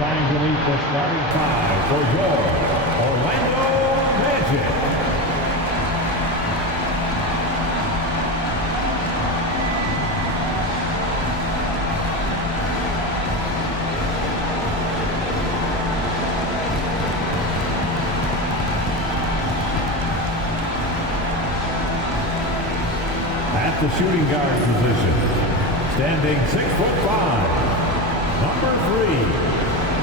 trying to meet the starting five for your Orlando Magic. At the shooting guard position, standing 6'5", number 3,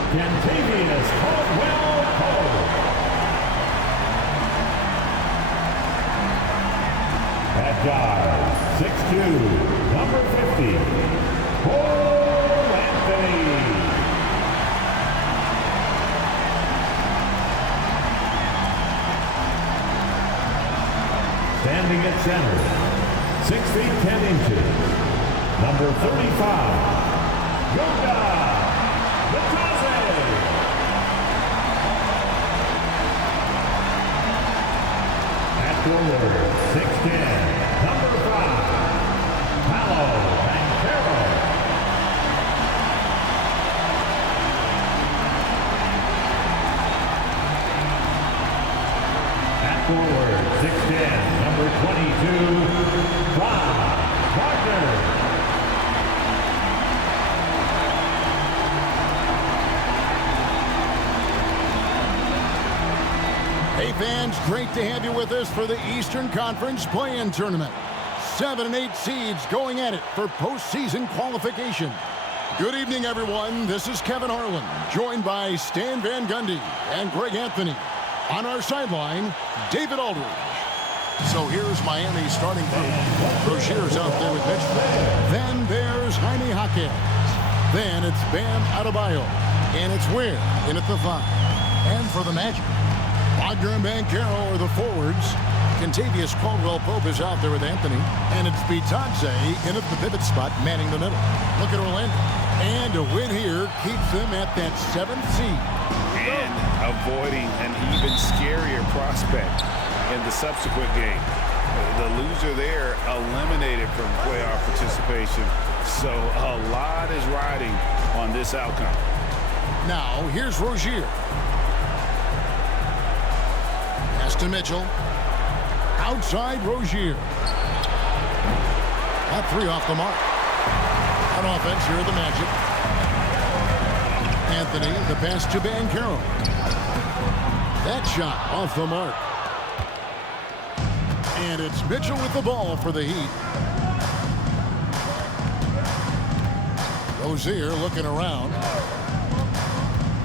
Kentavious Caldwell-Pope. At guard, 6'2", number 50, Cole Anthony. Standing at center, 6 feet 10 inches, number 35, Goga Bitadze. At forward, 6'10", number 5, Paolo Banchero. At forward, 6'10", number 22, Bob Wagner. Hey fans, great to have you with us for the Eastern Conference Play-In Tournament. 7 and 8 seeds going at it for postseason qualification. Good evening, everyone. This is Kevin Harlan, joined by Stan Van Gundy and Greg Anthony. On our sideline, David Aldridge. So here's Miami's starting group. Rozier's out there with Mitchell. Then there's Jaime Jaquez. Then it's Bam Adebayo. And it's Ware in at the 5. And for the Magic, Wagner and Banchero are the forwards. Kentavious Caldwell-Pope is out there with Anthony. And it's Bitadze in at the pivot spot, manning the middle. Look at Orlando. And a win here keeps them at that 7th seed. And avoiding an even scarier prospect in the subsequent game. The loser there eliminated from playoff participation. So a lot is riding on this outcome. Now, here's Rozier. Pass to Mitchell. Outside Rozier. That 3 off the mark. On offense, here are the Magic. Anthony, the pass to Banchero. That shot off the mark. And it's Mitchell with the ball for the Heat. Rozier looking around.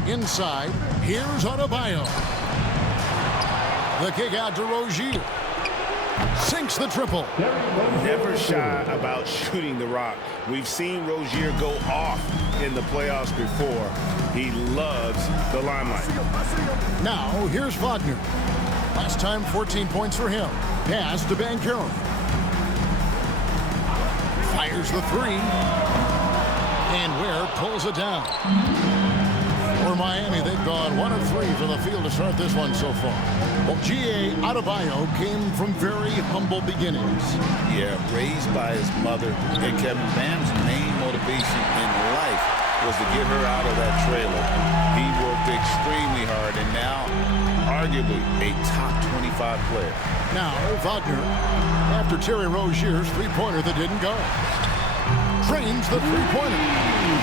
Inside, here's Adebayo. The kick out to Rozier. Sinks the triple. Never shy about shooting the rock. We've seen Rozier go off in the playoffs before. He loves the limelight. Now, here's Wagner. Last time, 14 points for him. Pass to Banchero. Fires the 3. And Ware pulls it down. For Miami, they've gone 1 of 3 from the field to start this one so far. Well, G.A. Adebayo came from very humble beginnings. Yeah, raised by his mother. And Kevin, Bam's main motivation in life was to get her out of that trailer. He worked extremely hard, and now, arguably, a top 25 player. Now, Wagner, after Terry Rozier's three-pointer that didn't go. Trains the three-pointer.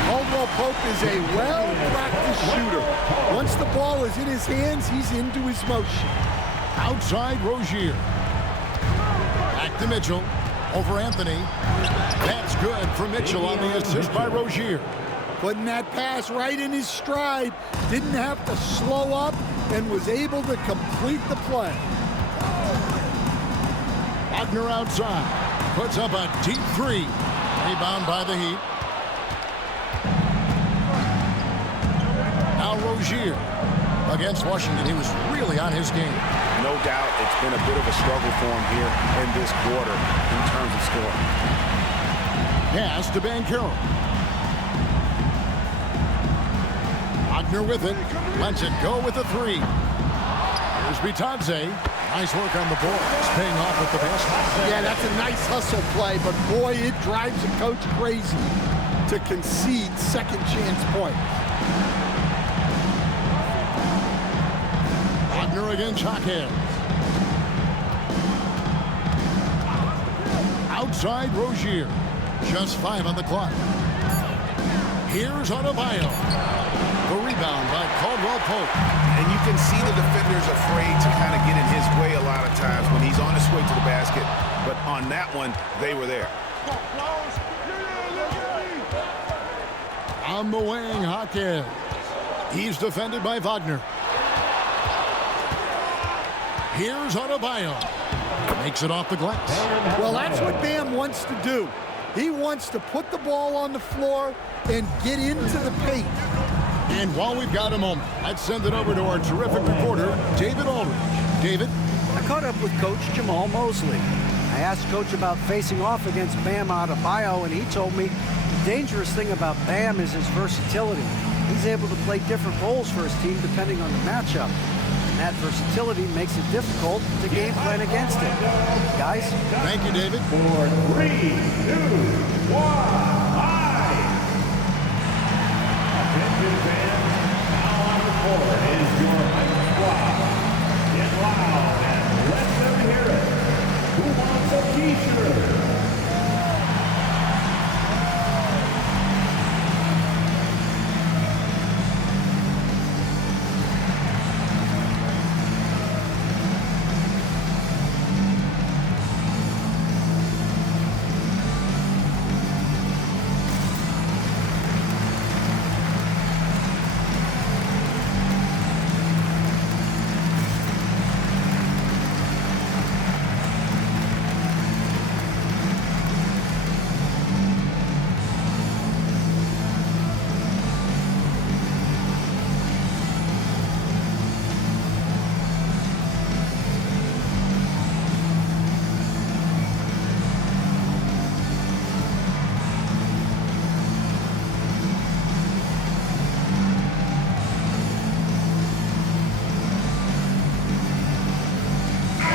Caldwell-Pope is a well-practiced shooter. Once the ball is in his hands, he's into his motion. Outside Rozier. Back to Mitchell. Over Anthony. That's good for Mitchell on the assist by Rozier. Putting that pass right in his stride. Didn't have to slow up and was able to complete the play. Wagner outside. Puts up a deep 3. Rebound by the Heat. Now Rozier against Washington. He was really on his game. No doubt it's been a bit of a struggle for him here in this quarter in terms of scoring. Pass to Banchero. Wagner with it. Lets it go with the 3. Here's Bitadze. Nice work on the board. It's paying off with the basket. Yeah, that's a nice hustle play, but boy, it drives a coach crazy to concede second chance points. Wagner against Jaquez. Outside Rozier. Just 5 on the clock. Here's Adebayo. The rebound by Caldwell Pope. And you can see the defender's afraid to kind of get in his way a lot of times when he's on his way to the basket. But on that one, they were there. On the wing, Jaquez. He's defended by Wagner. Here's Adebayo. Makes it off the glass. Well, that's what Bam wants to do. He wants to put the ball on the floor and get into the paint. And while we've got a moment, let's send it over to our terrific reporter, David Aldridge. David? I caught up with Coach Jamal Mosley. I asked Coach about facing off against Bam Adebayo, and he told me the dangerous thing about Bam is his versatility. He's able to play different roles for his team depending on the matchup. And that versatility makes it difficult to game plan against him. Guys? Thank you, David. For 3, 2, 1. Attention fans, now on the court is your high squad. Get loud and let them hear it. Who wants a t-shirt?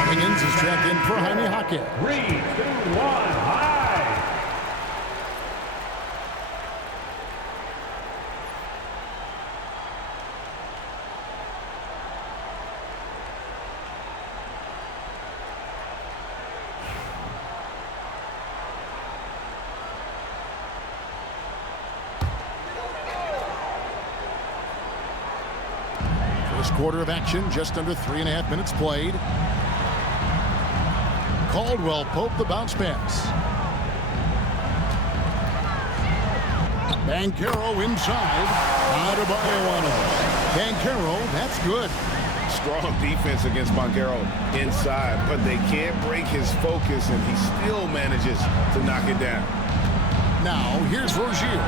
Wiggins is checked in for Jaime Jaquez. 3, 2, 1, high. First quarter of action, just under 3.5 minutes played. Caldwell Pope the bounce pass. Banchero inside. Adebayo on it. Banchero, that's good. Strong defense against Banchero inside, but they can't break his focus, and he still manages to knock it down. Now, here's Rozier.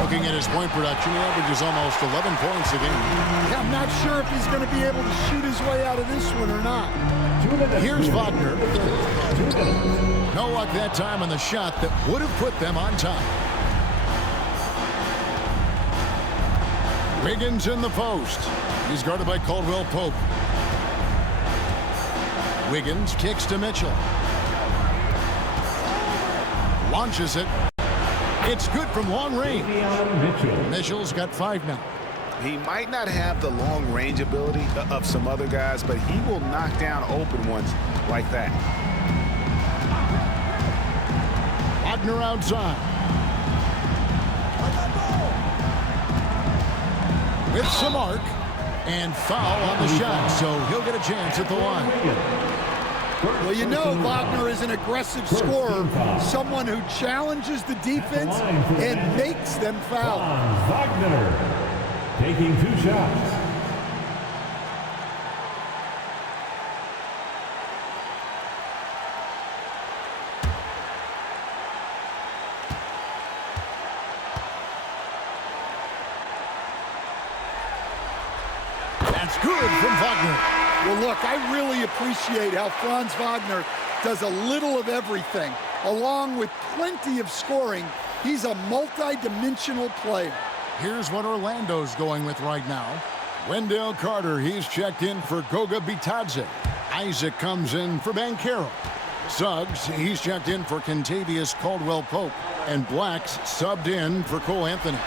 Looking at his point production, he averages almost 11 points a game. Yeah, I'm not sure if he's going to be able to shoot his way out of this one or not. Here's Wagner. No luck that time on the shot that would have put them on top. Wiggins in the post. He's guarded by Caldwell Pope. Wiggins kicks to Mitchell. Launches it. It's good from long range. Mitchell's got 5 now. He might not have the long range ability of some other guys, but he will knock down open ones like that. Wagner outside. With some arc and foul on the shot, so he'll get a chance at the line. Well, you know Wagner is an aggressive scorer, someone who challenges the defense and makes them foul. Wagner taking 2 shots. That's good from Wagner. Well, look, I really appreciate how Franz Wagner does a little of everything. Along with plenty of scoring, he's a multi-dimensional player. Here's what Orlando's going with right now. Wendell Carter, he's checked in for Goga Bitadze. Isaac comes in for Banchero. Suggs, he's checked in for Kentavious Caldwell-Pope. And Black's subbed in for Cole Anthony.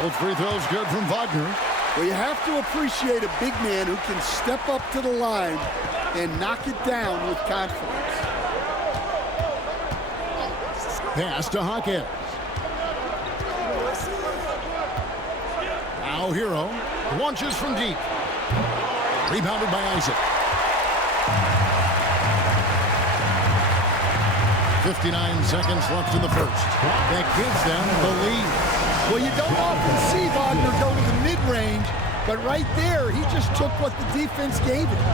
Both free throws good from Wagner. Well, you have to appreciate a big man who can step up to the line and knock it down with confidence. Pass to Hawkins. Now Hero launches from deep. Rebounded by Isaac. 59 seconds left in the first. That gives them the lead. Well, you don't often see Wagner go to the mid-range, but right there, he just took what the defense gave him.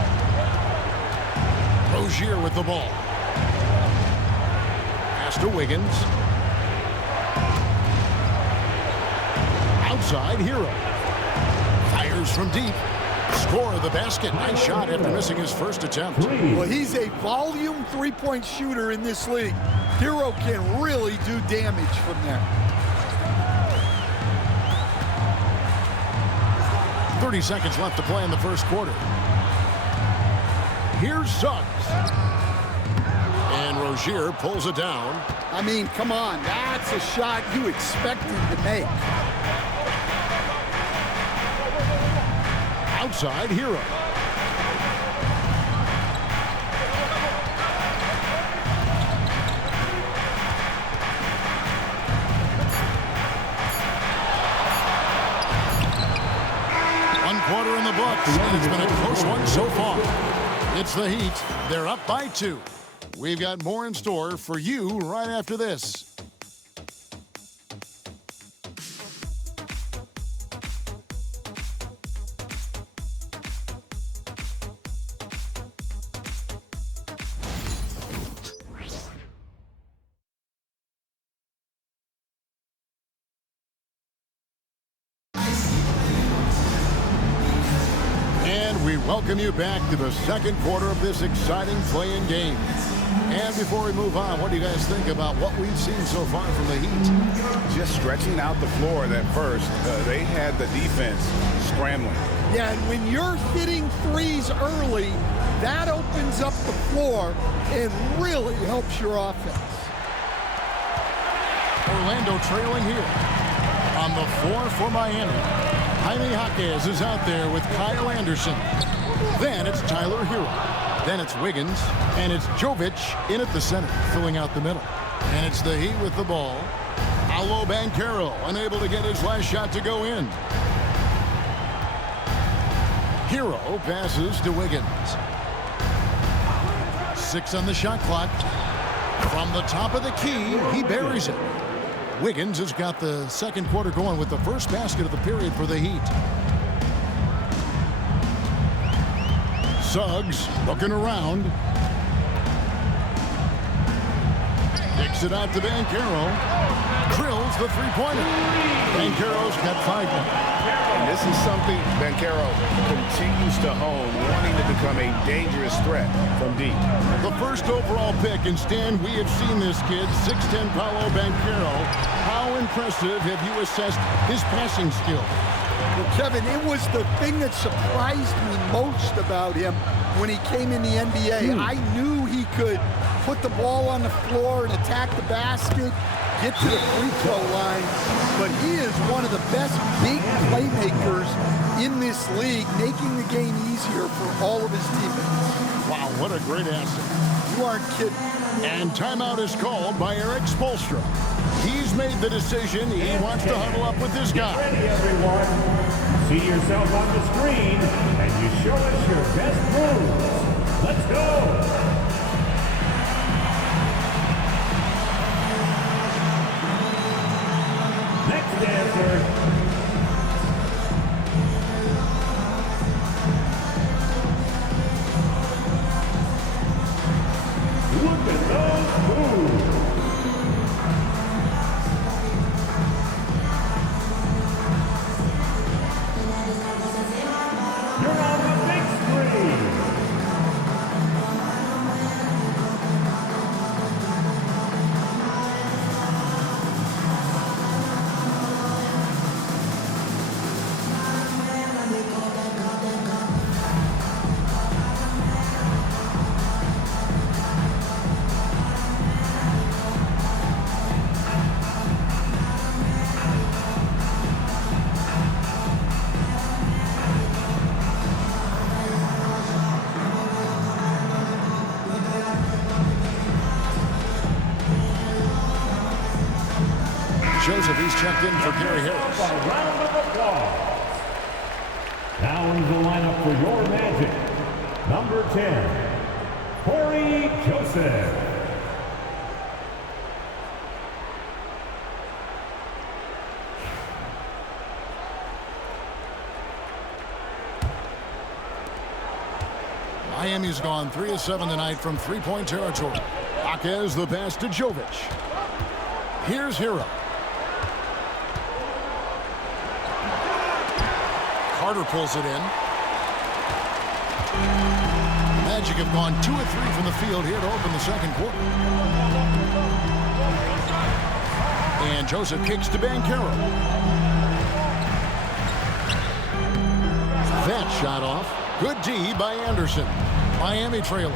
Rozier with the ball. Pass to Wiggins. Outside, Hero. Fires from deep. Score of the basket. Nice shot after missing his first attempt. Well, he's a volume three-point shooter in this league. Hero can really do damage from there. 30 seconds left to play in the first quarter. Here's Suggs. And Rozier pulls it down. I mean, come on. That's a shot you expect him to make. Outside, Hero. One quarter in the books. It's been a close one so far. It's the Heat. They're up by 2. We've got more in store for you right after this. We welcome you back to the second quarter of this exciting play-in game. And before we move on, what do you guys think about what we've seen so far from the Heat? Just stretching out the floor that first. They had the defense scrambling. Yeah, and when you're hitting threes early, that opens up the floor and really helps your offense. Orlando trailing here. On the floor for Miami. Jaime Jaquez is out there with Kyle Anderson. Then it's Tyler Hero. Then it's Wiggins. And it's Jovic in at the center, filling out the middle. And it's the Heat with the ball. Paolo Banchero unable to get his last shot to go in. Hero passes to Wiggins. 6 on the shot clock. From the top of the key, he buries it. Wiggins has got the second quarter going with the first basket of the period for the Heat. Suggs looking around. Kicks it out to Banchero. Drills the three-pointer. Banchero's got 5 now. This is something Banchero continues to hone, wanting to become a dangerous threat from deep. The first overall pick, and Stan, we have seen this kid, 6'10" Paolo Banchero. How impressive have you assessed his passing skill? Well, Kevin, it was the thing that surprised me most about him when he came in the NBA. I knew he could put the ball on the floor and attack the basket, get to the free throw line, but he is one of the best big playmakers in this league, making the game easier for all of his teammates. Wow, what a great asset. You aren't kidding. And timeout is called by Eric Spoelstra. He's made the decision. He wants to huddle up with his guy. Ready, everyone. See yourself on the screen, and you show us your best moves. Let's go. Next dancer. Look at those moves. Your He's checked in for Gary Harris. A round of applause. Now into the lineup for your Magic. Number 10, Corey Joseph. Miami's gone 3 of 7 tonight from three-point territory. Jaquez the pass to Jovic. Here's Hero. Carter pulls it in. Magic have gone 2 of 3 from the field here to open the second quarter. And Joseph kicks to Banchero. That shot off. Good D by Anderson. Miami trailing.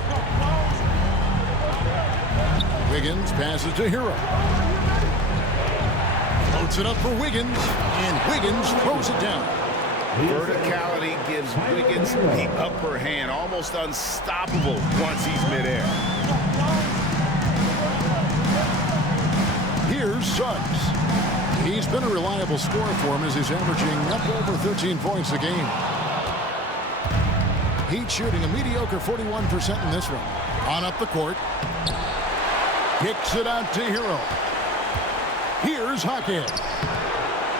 Wiggins passes to Hero. Floats it up for Wiggins, and Wiggins throws it down. Verticality gives Wiggins the upper hand, almost unstoppable once he's midair. Here's Suggs. He's been a reliable scorer for him as he's averaging up over 13 points a game. Heat shooting a mediocre 41% in this one. On up the court. Kicks it out to Hero. Here's Jaquez.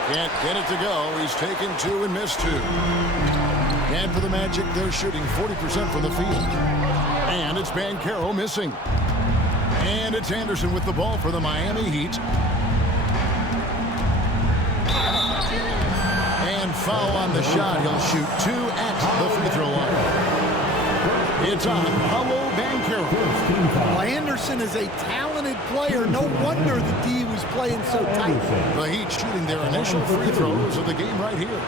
Can't get it to go. He's taken 2 and missed 2. And for the Magic, they're shooting 40% from the field. And it's Banchero missing. And it's Anderson with the ball for the Miami Heat. And foul on the shot. He'll shoot 2 at the free throw line. It's on Paolo Banchero. Well, Anderson is a talented player. No wonder the D was playing so tight. The Heat shooting their initial free throws of the game right here.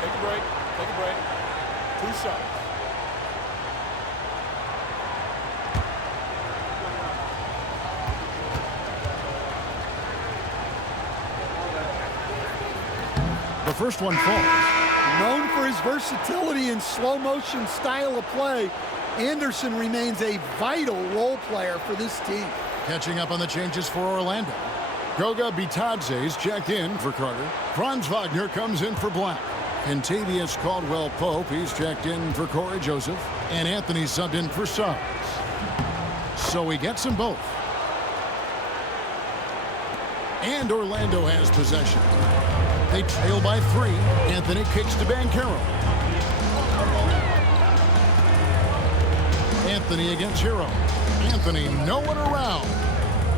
Take a break. Take a break. 2 shots. The first one falls. Known for his versatility and slow motion style of play, Anderson remains a vital role player for this team. Catching up on the changes for Orlando. Goga Bitadze's checked in for Carter. Franz Wagner comes in for Black. Kentavious Caldwell-Pope, he's checked in for Corey Joseph. And Anthony subbed in for Suggs. So he gets them both. And Orlando has possession. They trail by 3. Anthony kicks to Banchero. Anthony against Hero. Anthony no one around.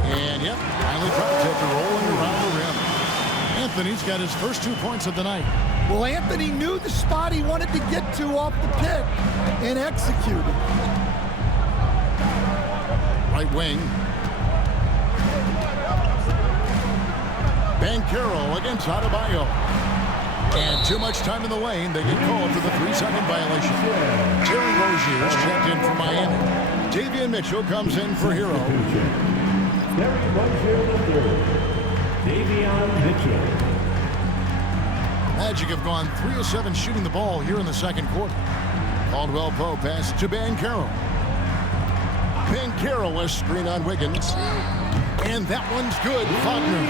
And yep, finally trying to take a rolling around the rim. Anthony's got his first 2 points of the night. Well, Anthony knew the spot he wanted to get to off the pick and executed. Right wing. Banchero against Adebayo. And too much time in the lane. They get called for the 3-second violation. Terry Rozier's checked in for Miami. Davion Mitchell comes in for Hero. Terry Rozier III. Davion Mitchell. Magic have gone 3 of 7 shooting the ball here in the second quarter. Caldwell-Pope pass to Banchero. Banchero a screen on Wiggins. And that one's good. Wagner.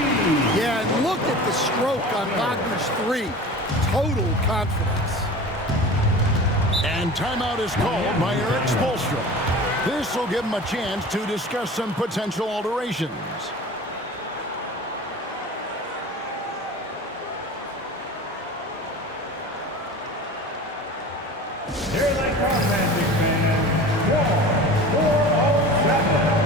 Yeah, and look at the stroke on Wagner's 3. Total confidence. And timeout is called by Eric Spoelstra. This will give him a chance to discuss some potential alterations. Here they come, Magic fans. War 407.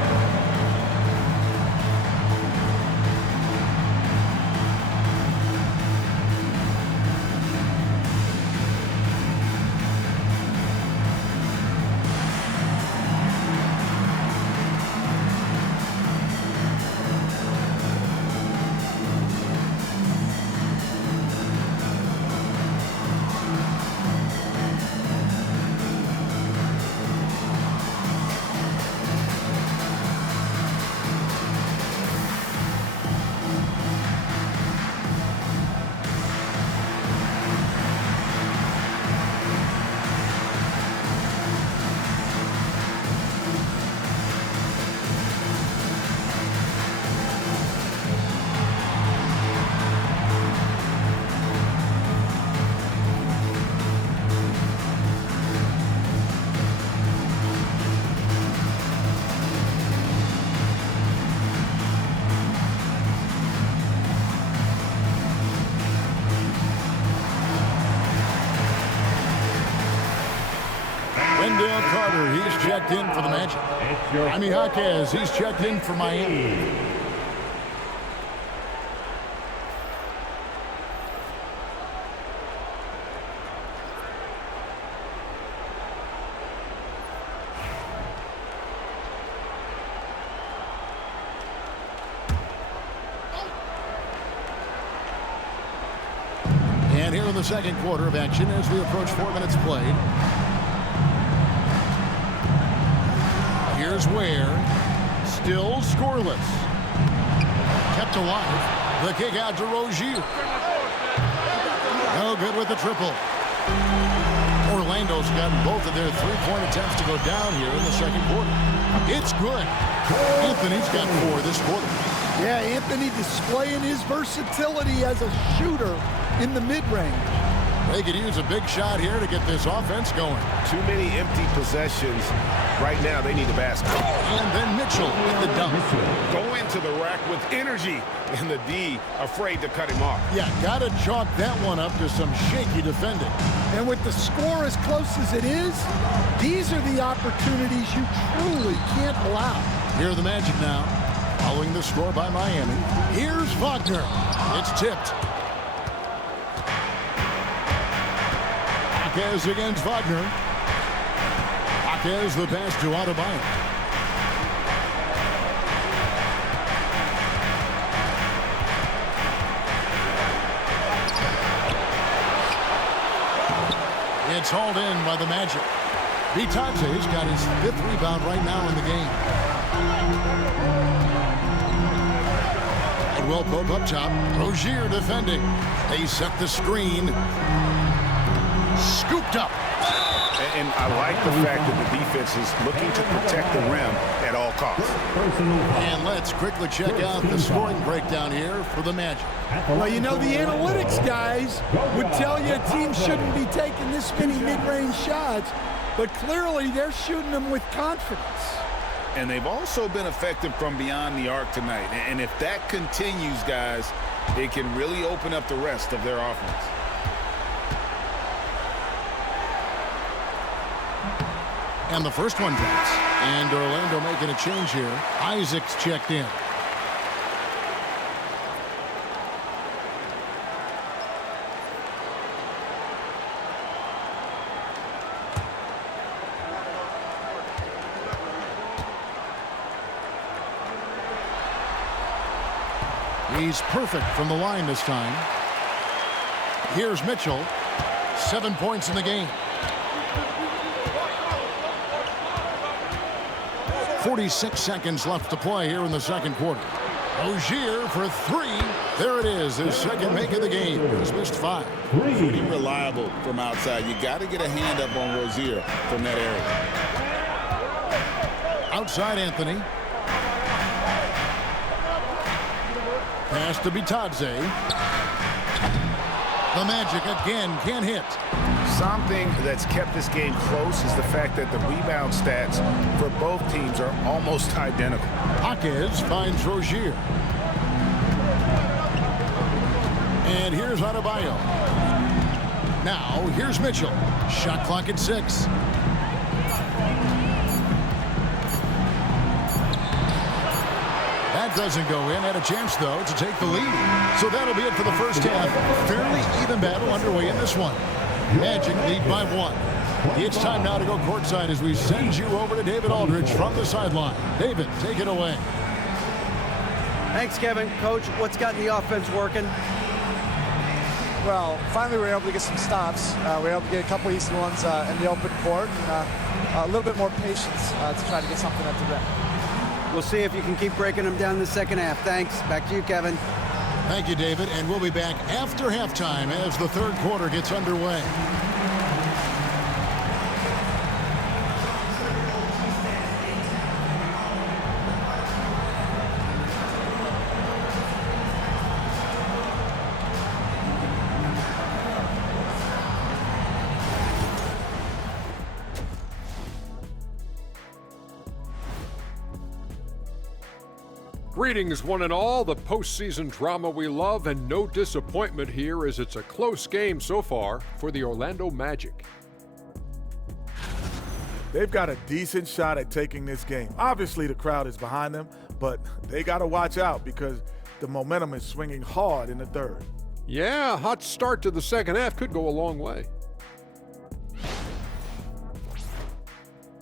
Wendell Carter, he's checked in for the Magic. Jaime Jaquez, he's checked in for Miami. And here in the second quarter of action as we approach 4 minutes played. Here's Ware. Still scoreless. Kept alive. The kick out to Rozier. No good with the triple. Orlando's gotten both of their three-point attempts to go down here in the second quarter. It's good. Anthony's got 4 this quarter. Yeah, Anthony displaying his versatility as a shooter in the mid-range. They could use a big shot here to get this offense going. Too many empty possessions. Right now, they need a basket. And then Mitchell with the dunk. Go into the rack with energy, and the D afraid to cut him off. Yeah, got to chalk that one up to some shaky defending. And with the score as close as it is, these are the opportunities you truly can't allow. Here are the Magic now, following the score by Miami. Here's Wagner. It's tipped. Jaquez against Wagner. Jaquez the pass to Adebayo. It's hauled in by the Magic. Bitadze's got his 5th rebound right now in the game. Caldwell Pope up top. Rozier defending. They set the screen. Scooped up. And I like the fact that the defense is looking to protect the rim at all costs. And let's quickly check out the scoring breakdown here for the Magic. Well, you know, the analytics guys would tell you a team shouldn't be taking this many mid-range shots, but clearly they're shooting them with confidence. And they've also been effective from beyond the arc tonight. And if that continues, guys, it can really open up the rest of their offense. And the first one drops. And Orlando making a change here. Isaac's checked in. He's perfect from the line this time. Here's Mitchell. 7 points in the game. 46 seconds left to play here in the second quarter. Rozier for 3. There it is, his second make of the game. He's missed 5. Pretty reliable from outside. You got to get a hand up on Rozier from that area. Outside Anthony. Pass to Bitadze. The Magic again can't hit. Something that's kept this game close is the fact that the rebound stats for both teams are almost identical. Jaquez finds Rozier. And here's Adebayo. Now, here's Mitchell. Shot clock at 6. That doesn't go in. Had a chance, though, to take the lead. So that'll be it for the first half. Fairly even battle underway in this one. Magic lead by 1. It's time now to go courtside as we send you over to David Aldridge from the sideline. David, take it away. Thanks, Kevin. Coach, what's gotten the offense working? Well, finally we were able to get some stops. We were able to get a couple easy ones in the open court, and a little bit more patience to try to get something at the rim. We'll see if you can keep breaking them down in the second half. Thanks. Back to you, Kevin. Thank you, David, and we'll be back after halftime as the third quarter gets underway. Greetings, one and all. The postseason drama we love, and no disappointment here as it's a close game so far for the Orlando Magic. They've got a decent shot at taking this game. Obviously, the crowd is behind them, but they got to watch out because the momentum is swinging hard in the third. Yeah, a hot start to the second half could go a long way.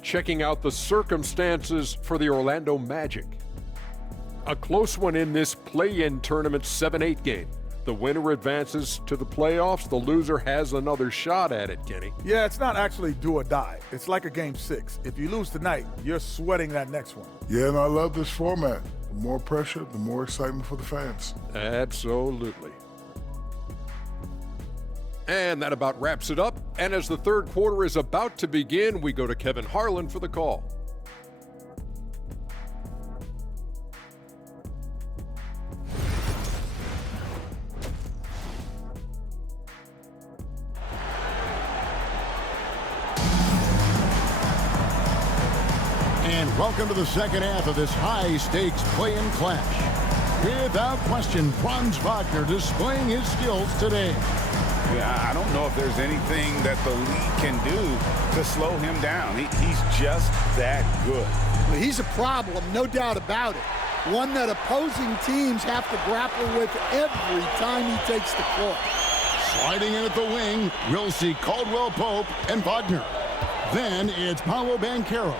Checking out the circumstances for the Orlando Magic. A close one in this play-in tournament 7-8 game. The winner advances to the playoffs. The loser has another shot at it, Kenny. Yeah, it's not actually do or die. It's like a game 6. If you lose tonight, you're sweating that next one. Yeah, and I love this format. The more pressure, the more excitement for the fans. Absolutely. And that about wraps it up. And as the third quarter is about to begin, we go to Kevin Harlan for the call. And welcome to the second half of this high-stakes play-in clash. Without question, Franz Wagner displaying his skills today. Yeah, I don't know if there's anything that the league can do to slow him down. He's just that good. Well, he's a problem, no doubt about it. One that opposing teams have to grapple with every time he takes the court. Sliding in at the wing, we'll see Caldwell Pope and Wagner. Then it's Paolo Banchero.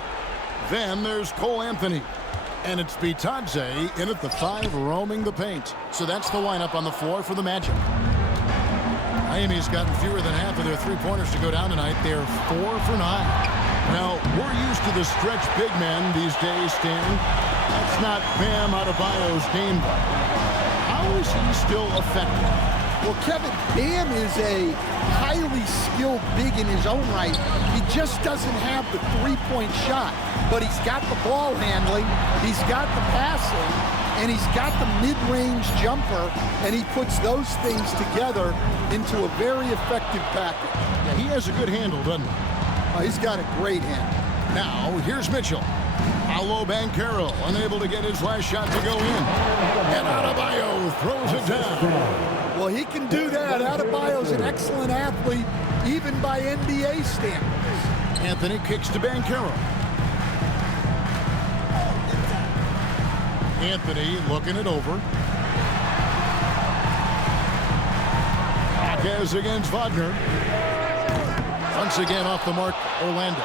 Then there's Cole Anthony. And it's Bitadze in at the 5, roaming the paint. So that's the lineup on the floor for the Magic. Miami's gotten fewer than half of their three-pointers to go down tonight. They're 4 for 9. Now, we're used to the stretch big men these days, Stan. That's not Bam Adebayo's game. How is he still effective? Well, Kevin, Bam is a highly skilled big in his own right. He just doesn't have the three-point shot. But he's got the ball handling, he's got the passing, and he's got the mid-range jumper, and he puts those things together into a very effective package. Yeah, he has a good handle, doesn't he? Oh, he's got a great handle. Now, here's Mitchell. Paolo Banchero unable to get his last shot to go in. And Adebayo throws it down. Well, he can do that. Adebayo's an excellent athlete, even by NBA standards. Anthony kicks to Banchero. Anthony looking it over. Marquez against Wagner. Once again off the mark, Orlando.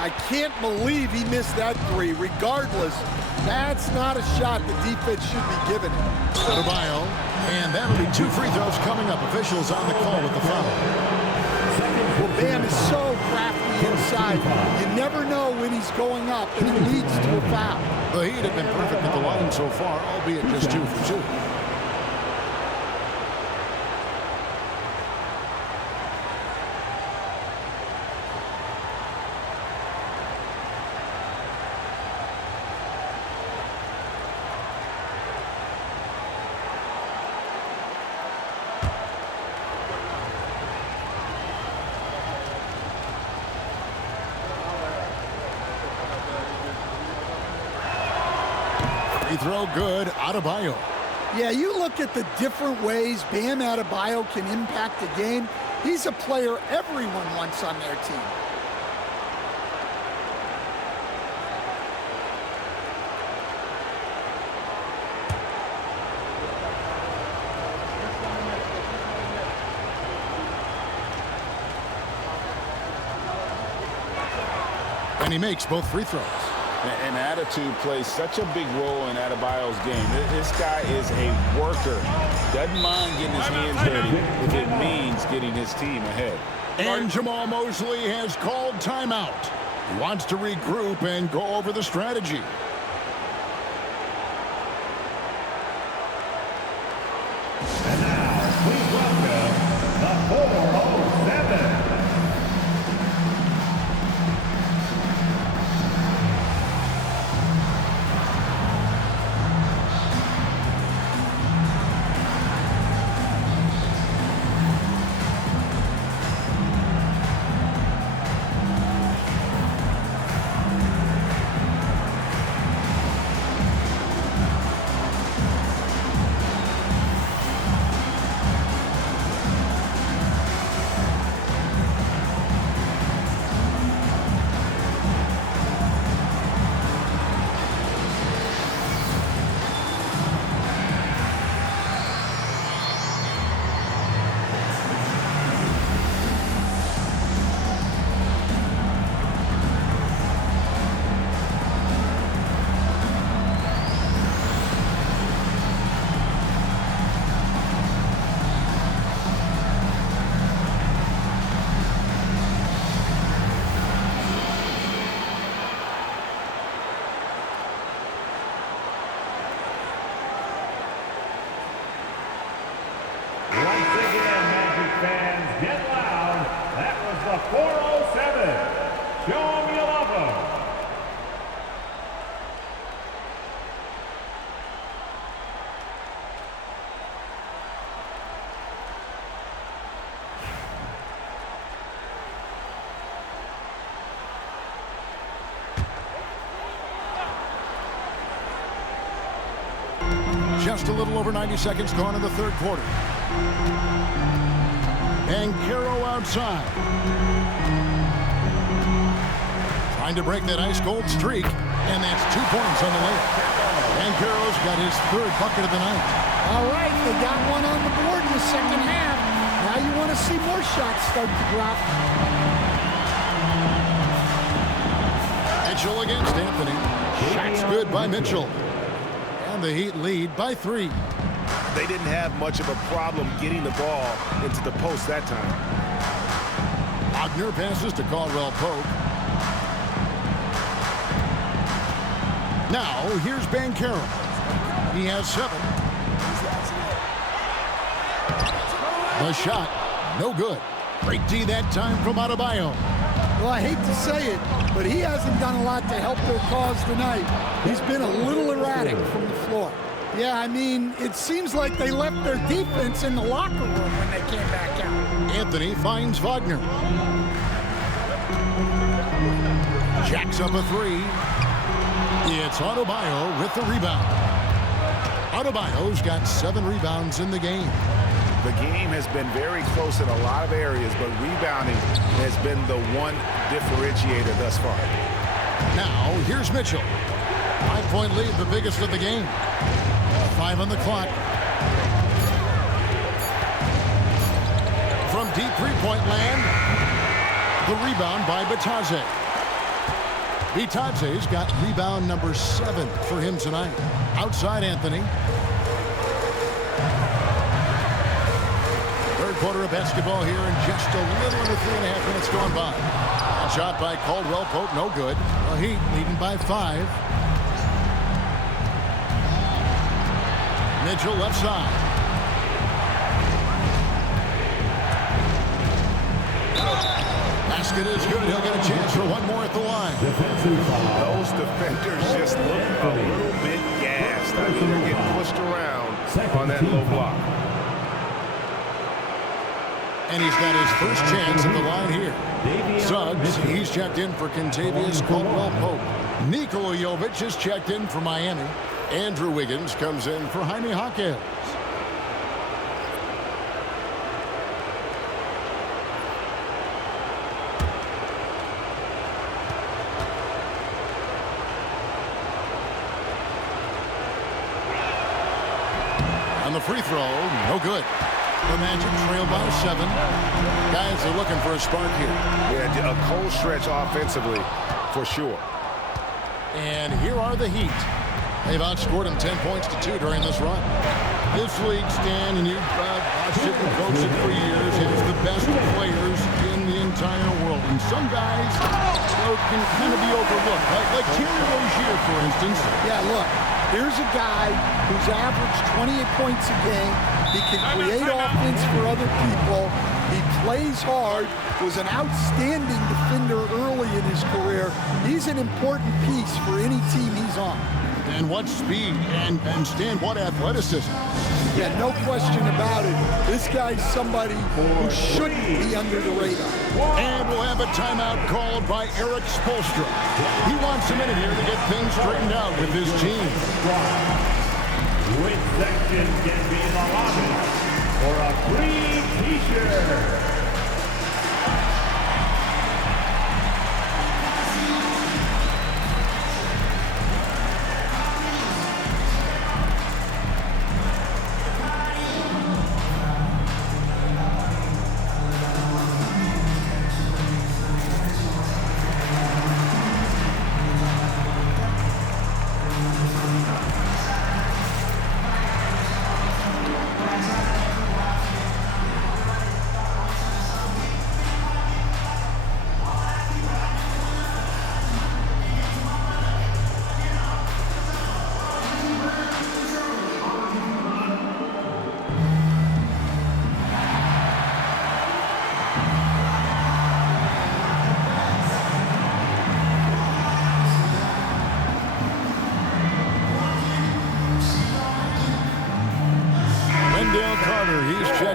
I can't believe he missed that three. Regardless, that's not a shot the defense should be giving him. Adebayo, and that'll be 2 free throws coming up. Officials on the call with the foul. Well, Bam is so crafty inside. You never know when he's going up, and it leads to a foul. The Heat have been perfect at the line so far, albeit just 2 for 2. Free throw good, Adebayo. Yeah, you look at the different ways Bam Adebayo can impact the game. He's a player everyone wants on their team. And he makes both free throws. And attitude plays such a big role in Adebayo's game. This guy is a worker. Doesn't mind getting his hands dirty if it means getting his team ahead. And Jamal Mosley has called timeout. He wants to regroup and go over the strategy. And now, please welcome the 407. Just a little over 90 seconds gone in the third quarter. Banchero outside. Trying to break that ice-cold streak, and that's 2 points on the layup. Banchero's got his third bucket of the night. All right, they got one on the board in the second half. Now you want to see more shots start to drop. Mitchell against Anthony. Shot's good by Mitchell. And the Heat lead by 3. They didn't have much of a problem getting the ball into the post that time. Wagner passes to Caldwell Pope. Now, here's Banchero. He has 7. The shot, no good. Great D that time from Adebayo. Well, I hate to say it, but he hasn't done a lot to help their cause tonight. He's been a little erratic from the floor. Yeah, I mean, it seems like they left their defense in the locker room when they came back out. Anthony finds Wagner. Jacks up a 3. It's Adebayo with the rebound. Adebayo's got 7 rebounds in the game. The game has been very close in a lot of areas, but rebounding has been the one differentiator thus far. Now, here's Mitchell. 5-point lead, the biggest of the game. 5 on the clock. From deep three-point land, the rebound by Bitadze. Bitadze's got rebound number 7 for him tonight. Outside Anthony. Third quarter of basketball here in just a little under 3.5 minutes gone by. A shot by Caldwell Pope, no good. The Heat leading by 5. Mitchell left side. Basket is good. He'll get a chance for one more at the line. Those defenders just look a little bit gassed. I mean, they're getting pushed around on that low block. And he's got his first chance at the line here. Suggs, he's checked in for Kentavious Caldwell-Pope. Nikola Jovic is checked in for Miami. Andrew Wiggins comes in for Jaime Jaquez. On the free throw, no good. The Magic trail by 7. Guys are looking for a spark here. Yeah, a cold stretch offensively, for sure. And here are the Heat. They've outscored them 10 points to 2 during this run. This league, Stan, and you've watched it and coached it for years, has the best players in the entire world. And some guys can kind of be overlooked, like Terry Rozier, for instance. Yeah, look, here's a guy who's averaged 28 points a game. He can create offense for other people. He plays hard, was an outstanding defender early in his career. He's an important piece for any team he's on. And what speed, and Stan, what athleticism. Yeah, no question about it. This guy's somebody who shouldn't be under the radar. And we'll have a timeout called by Erik Spoelstra. He wants a minute here to get things straightened out with his team. Which section can be in the lobby for a free t-shirt?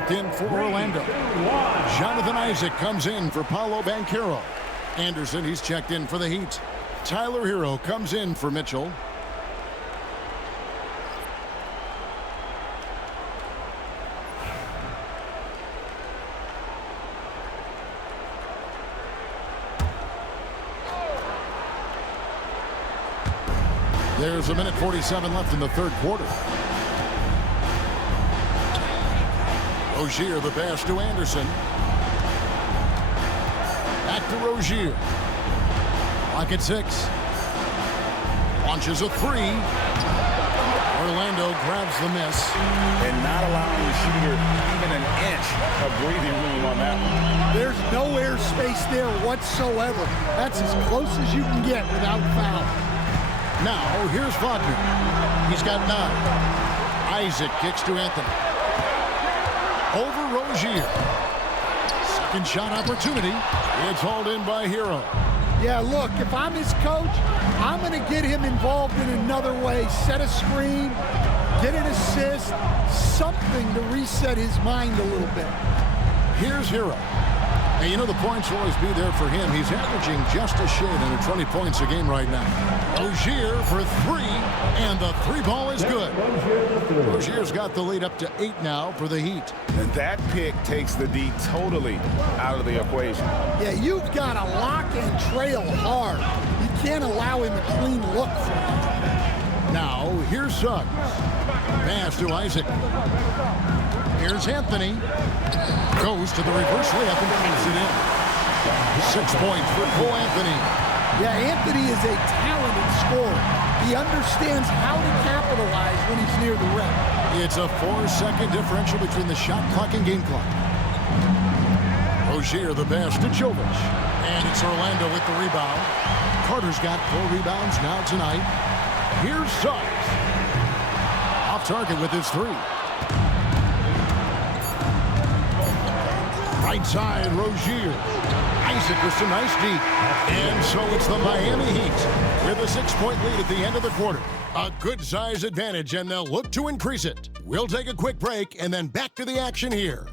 In for Orlando. Jonathan Isaac comes in for Paolo Banchero. Anderson, he's checked in for the Heat. Tyler Hero comes in for Mitchell. There's a minute 47 left in the third quarter. Rozier, the pass to Anderson. Back to Rozier. Clock at 6. Launches a 3. Orlando grabs the miss. And not allowing the shooter even an inch of breathing room on that one. There's no air space there whatsoever. That's as close as you can get without foul. Now, here's Wagner. He's got 9. Isaac kicks to Anthony. Over Rozier. Second shot opportunity. It's hauled in by Hero. Yeah, look, if I'm his coach, I'm going to get him involved in another way. Set a screen, get an assist, something to reset his mind a little bit. Here's Hero. And you know the points will always be there for him. He's averaging just a shade under 20 points a game right now. Rozier for 3, and the 3 ball is good. Rozier's got the lead up to 8 now for the Heat. And that pick takes the D totally out of the equation. Yeah, you've got to lock and trail hard. You can't allow him a clean look for him. Now, here's Suggs. Pass to Isaac. Here's Anthony. Goes to the reverse layup and keeps it in. 6 points for Cole Anthony. Yeah, Anthony is a talented scorer. He understands how to capitalize when he's near the rim. It's a 4-second differential between the shot clock and game clock. Rozier the pass to Jovic. And it's Orlando with the rebound. Carter's got 4 rebounds now tonight. Here's Suggs. Off target with his 3. Right side, Rozier. Isaac with some nice deep. And so it's the Miami Heat with a 6-point lead at the end of the quarter. A good size advantage, and they'll look to increase it. We'll take a quick break and then back to the action here.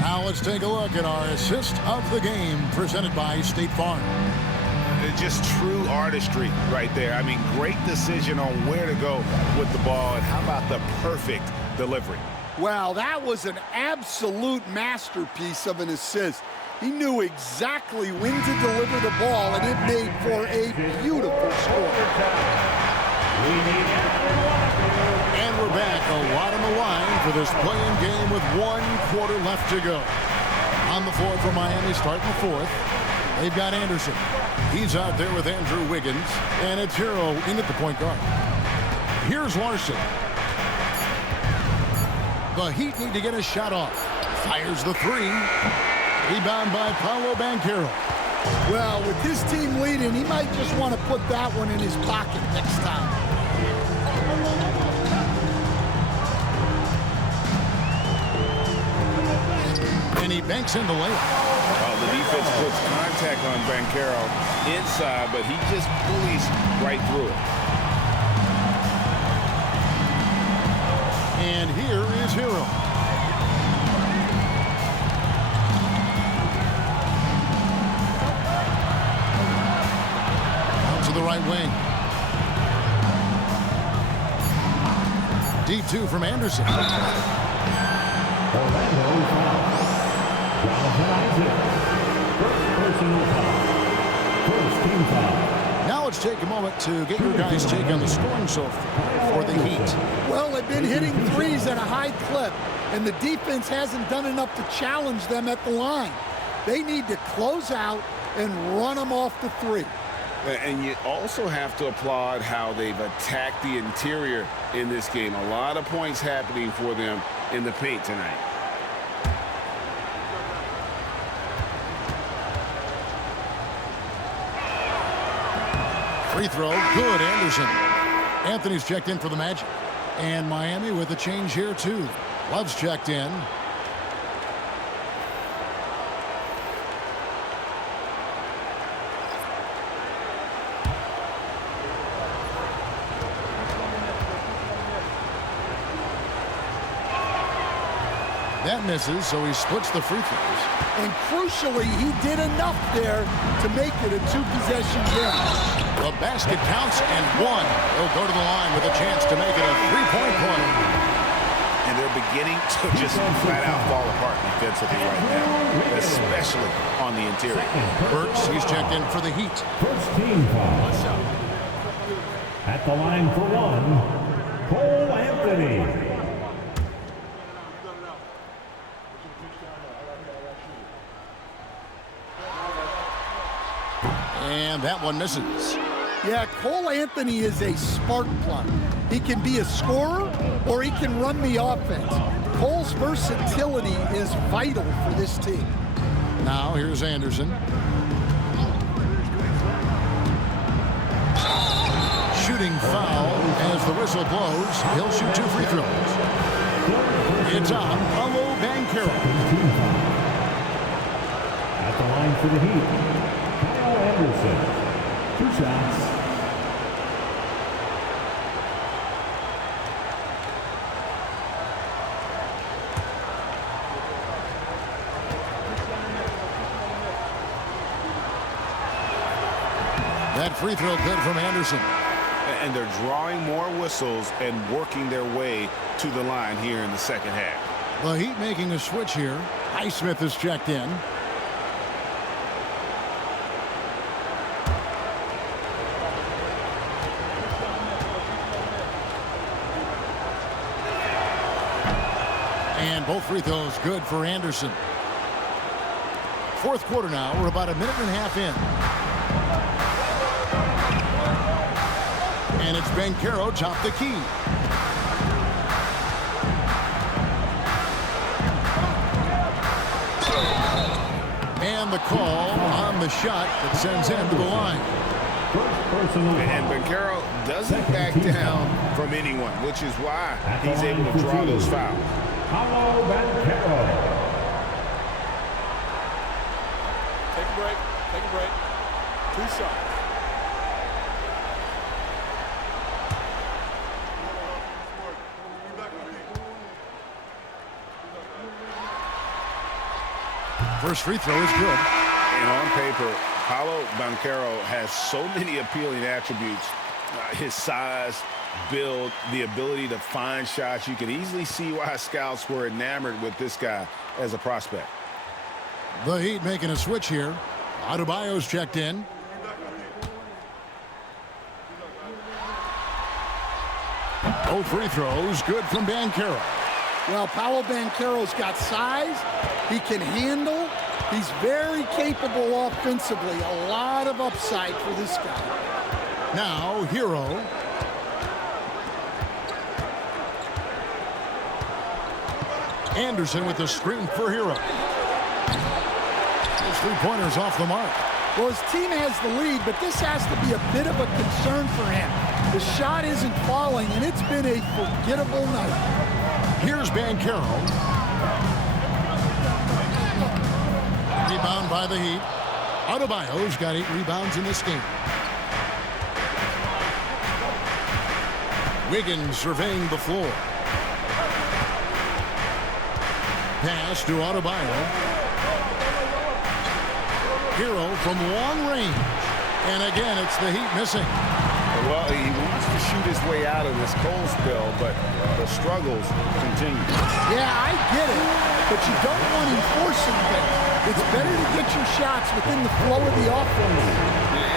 Now let's take a look at our assist of the game presented by State Farm. Just true artistry right there. I mean, great decision on where to go with the ball, and how about the perfect delivery? Wow, that was an absolute masterpiece of an assist. He knew exactly when to deliver the ball, and it made for a beautiful score. And we're back, a lot on the line for this play-in game with 1 quarter left to go. On the floor for Miami, starting the 4th. They've got Anderson. He's out there with Andrew Wiggins, and it's Hero in at the point guard. Here's Larson. The Heat need to get a shot off. Fires the 3. Rebound by Paolo Banchero. Well, with his team leading, he might just want to put that one in his pocket next time. And he banks in the layup. The defense puts contact on Banchero inside, but he just bullies right through it. And here is Hero. Out to the right wing. Deep 2 from Anderson. Now let's take a moment to get your guys' take on the scoring so far for the Heat. Well, they've been hitting threes at a high clip, and the defense hasn't done enough to challenge them at the line. They need to close out and run them off the 3. And you also have to applaud how they've attacked the interior in this game. A lot of points happening for them in the paint tonight. Free throw, good, Anderson. Anthony's checked in for the Magic. And Miami with a change here, too. Love's checked in. That misses, so he splits the free throws. And crucially, he did enough there to make it a 2-possession game. The basket counts and one. He'll go to the line with a chance to make it a three-point play. And they're beginning to just flat out fall apart defensively right now, especially on the interior. Burks, he's checked in for the Heat. First team foul. At the line for one, Cole Anthony. And that one misses. Yeah, Cole Anthony is a spark plug. He can be a scorer or he can run the offense. Cole's versatility is vital for this team. Now here's Anderson. Shooting foul as the whistle blows. He'll shoot 2 free throws. It's on Paolo Banchero. At the line for the Heat, Kyle Anderson. 2 shots. That free throw good from Anderson. And they're drawing more whistles and working their way to the line here in the second half. The Heat making a switch here. Highsmith is checked in. And both free throws good for Anderson. Fourth quarter now. We're about a minute and a half in. And it's Banchero top the key. And the call on the shot that sends him to the line. And Banchero doesn't back down from anyone, which is why he's able to draw those fouls. Paolo Banchero. Take a break. Take a break. 2 shots. First free throw is good. And on paper, Paolo Banchero has so many appealing attributes. His size, build, the ability to find shots. You can easily see why scouts were enamored with this guy as a prospect. The Heat making a switch here. Adebayo's checked in. Both free throws good from Banchero. Well, Paolo Banchero's got size. He can handle. He's very capable offensively. A lot of upside for this guy. Now, Hero. Anderson with the screen for Hero. His three-pointers off the mark. Well, his team has the lead, but this has to be a bit of a concern for him. The shot isn't falling, and it's been a forgettable night. Here's Banchero. Rebound by the Heat. Adebayo's got 8 rebounds in this game. Wiggins surveying the floor. Pass to Adebayo. Hero from long range. And again, it's the Heat missing. Well, he wants to shoot his way out of this cold spell, but the struggles continue. Yeah, I get it, but you don't want him forcing things. It's better to get your shots within the flow of the offense.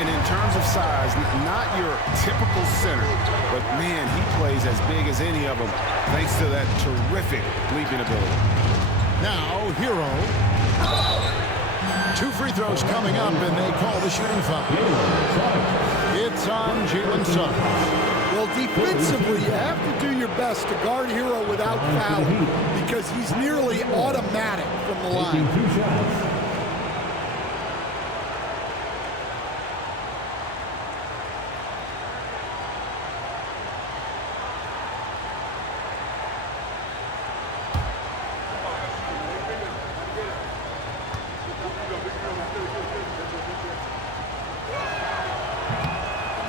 And in terms of size, not your typical center, but man, he plays as big as any of them thanks to that terrific leaping ability. Now, Hero. 2 free throws coming up, and they call the shooting foul. It's on Jalen Suggs. Well, defensively, you have to do your best to guard Hero without fouling because he's nearly automatic from the line. 2 shots.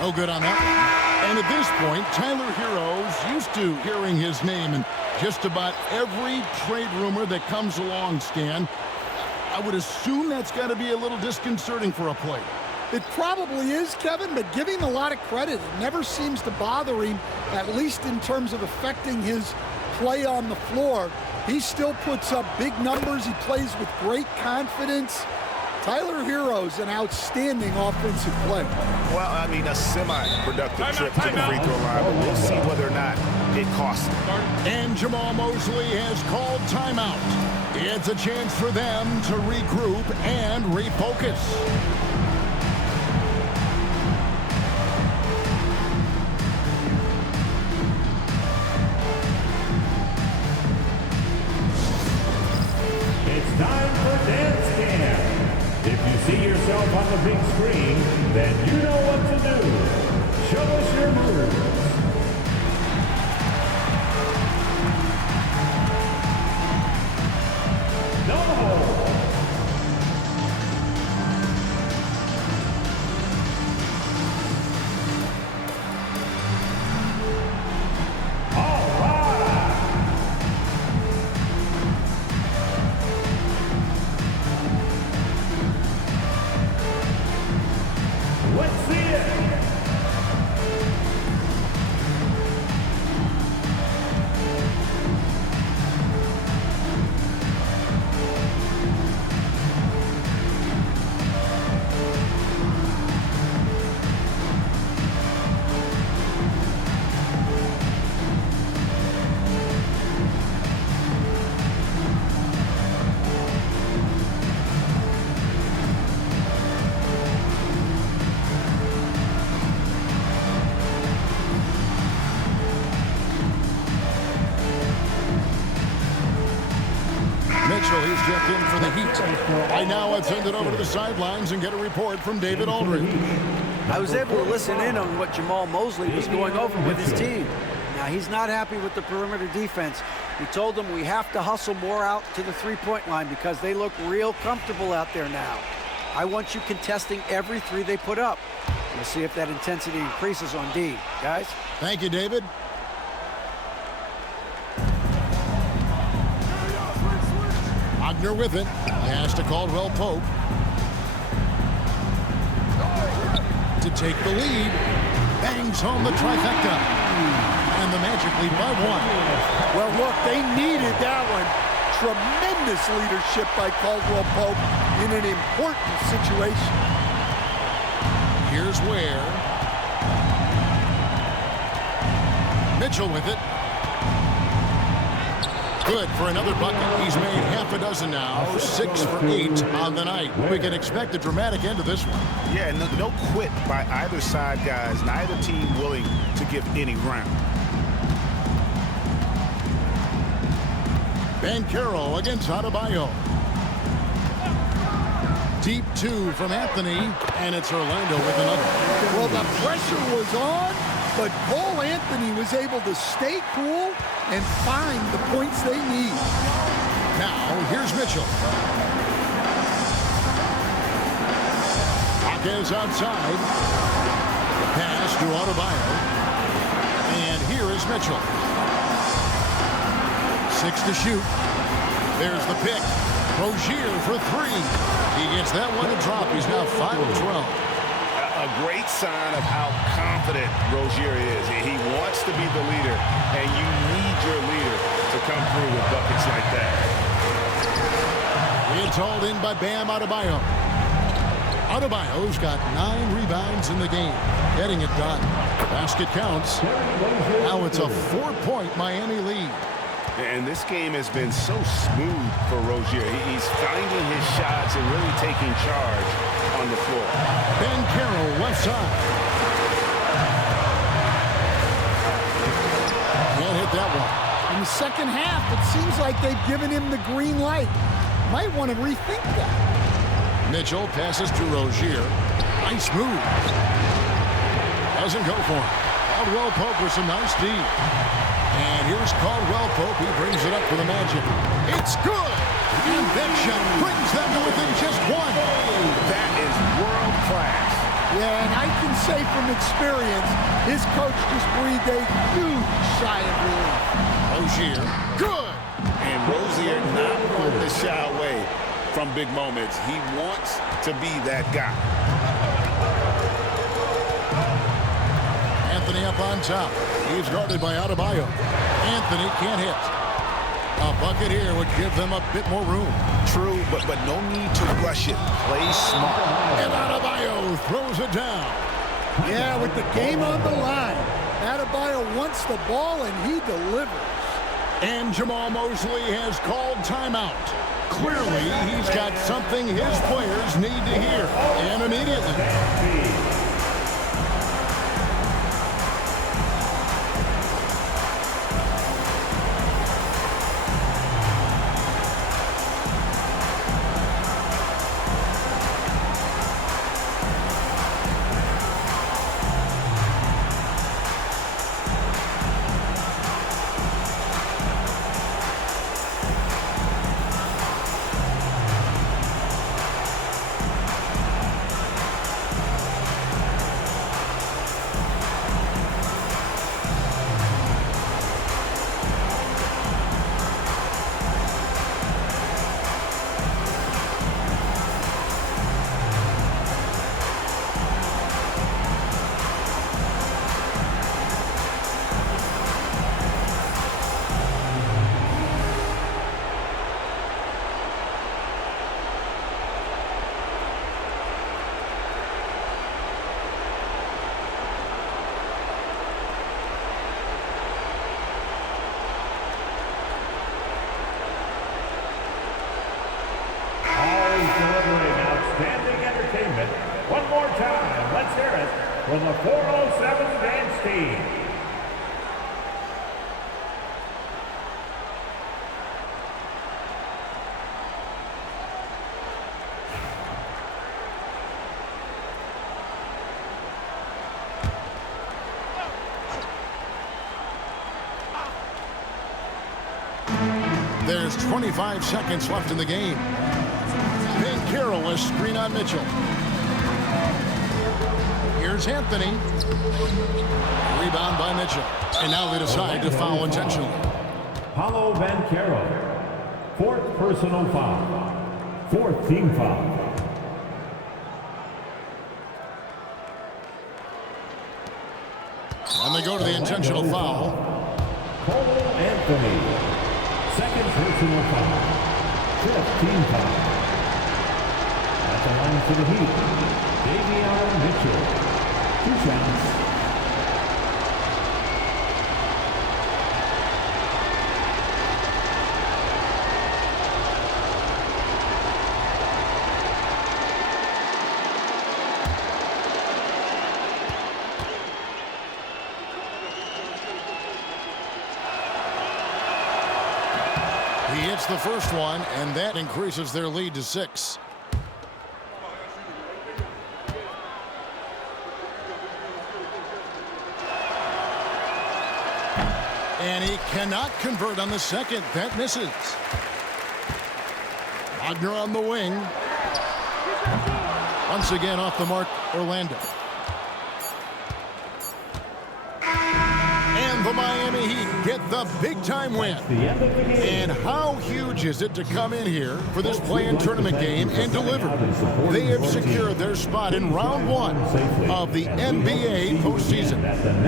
No good on that one. And at this point, Tyler Hero's used to hearing his name in just about every trade rumor that comes along, Stan. I would assume that's got to be a little disconcerting for a player. It probably is, Kevin, but give him a lot of credit. It never seems to bother him, at least in terms of affecting his play on the floor. He still puts up big numbers. He plays with great confidence. Tyler Herro's an outstanding offensive player. Well, I mean, a semi-productive trip to the free throw line, but we'll see whether or not it costs him. And Jamahl Mosley has called timeout. It's a chance for them to regroup and refocus. It's time for dance camp. If you see yourself on the big screen, then you know what to do. Show us your moves. He's checked in for the Heat. Right now, let's send it over to the sidelines and get a report from David Aldridge. I was able to listen in on what Jamahl Mosley was going over with his team. Now, he's not happy with the perimeter defense. He told them we have to hustle more out to the three-point line because they look real comfortable out there now. I want you contesting every three they put up. We'll see if that intensity increases on D. Guys? Thank you, David. Wagner with it. Pass to Caldwell Pope. To take the lead. Bangs home the trifecta. And the Magic lead by one. Well, look, they needed that one. Tremendous leadership by Caldwell Pope in an important situation. Here's Ware. Mitchell with it. Good for another bucket. He's made half a dozen now, 6 for 8 on the night. We can expect a dramatic end to this one. Yeah, no quit by either side, guys. Neither team willing to give any ground. Banchero against Adebayo. Deep 2 from Anthony, and it's Orlando with another. Well, the pressure was on, but Cole Anthony was able to stay cool and find the points they need. Now, here's Mitchell. Hawkins outside. Pass to Adebayo. And here is Mitchell. 6 to shoot. There's the pick. Rozier for 3. He gets that one to drop. He's now 5 of 12. A great sign of how confident Rozier is. He wants to be the leader, and you need your leader to come through with buckets like that. It's hauled in by Bam Adebayo. Adebayo's got 9 rebounds in the game, getting it done. Basket counts. Now it's a 4-point Miami lead. And this game has been so smooth for Rozier. He's finding his shots and really taking charge on the floor. Banchero left side. Can't hit that one. In the second half, it seems like they've given him the green light. Might want to rethink that. Mitchell passes to Rozier. Nice move. Doesn't go for him. Caldwell Pope with some nice D. And here's Caldwell Pope. He brings it up for the Magic. It's good. And that shot brings them to within just 1. That is world class. Yeah, and I can say from experience, his coach just breathed a huge sigh of relief. Rozier, good. And Rozier not going to shy away from big moments. He wants to be that guy. up on top. He's guarded by Adebayo. Anthony can't hit. A bucket here would give them a bit more room. True, but no need to rush it. Play smart. And Adebayo throws it down. Yeah, with the game on the line, Adebayo wants the ball and he delivers. And Jamal Mosley has called timeout. Clearly, he's got something his players need to hear, and immediately. One more time, let's hear it from the 407 dance team. There's 25 seconds left in the game. Carroll a screen on Mitchell. Here's Anthony. Rebound by Mitchell. And now they decide to foul intentionally. Paolo Banchero, fourth personal foul. Fourth team foul. And they go to the intentional foul. Cole Anthony, second personal foul. Fifth team foul. At the line for the Heat, Davion Mitchell. 2 shots. He hits the first one, and that increases their lead to 6. And he cannot convert on the second. That misses. Wagner on the wing. Once again off the mark, Orlando. And the Miami Heat get the big-time win. And how huge is it to come in here for this play-in tournament game and deliver? They have secured their spot in round 1 of the NBA postseason.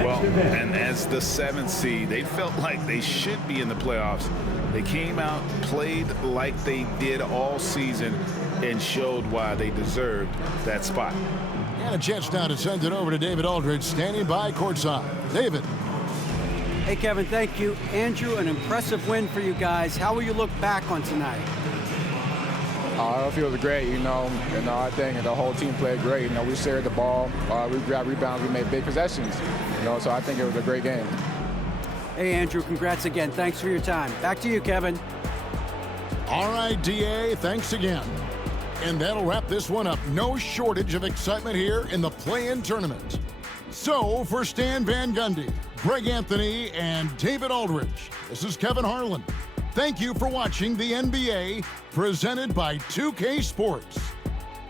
Well, and as the 7th seed, they felt like they should be in the playoffs. They came out, played like they did all season, and showed why they deserved that spot. And a chance now to send it over to David Aldridge, standing by courtside. David. Hey, Kevin, thank you. Andrew, an impressive win for you guys. How will you look back on tonight? It feels great, I think the whole team played great. We shared the ball, we grabbed rebounds, we made big possessions, so I think it was a great game. Hey, Andrew, congrats again. Thanks for your time. Back to you, Kevin. All right, DA, thanks again. And that'll wrap this one up. No shortage of excitement here in the play-in tournament. So, for Stan Van Gundy, Greg Anthony, and David Aldridge, this is Kevin Harlan. Thank you for watching the NBA, presented by 2K Sports.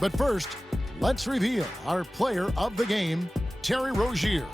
But first, let's reveal our player of the game, Terry Rozier.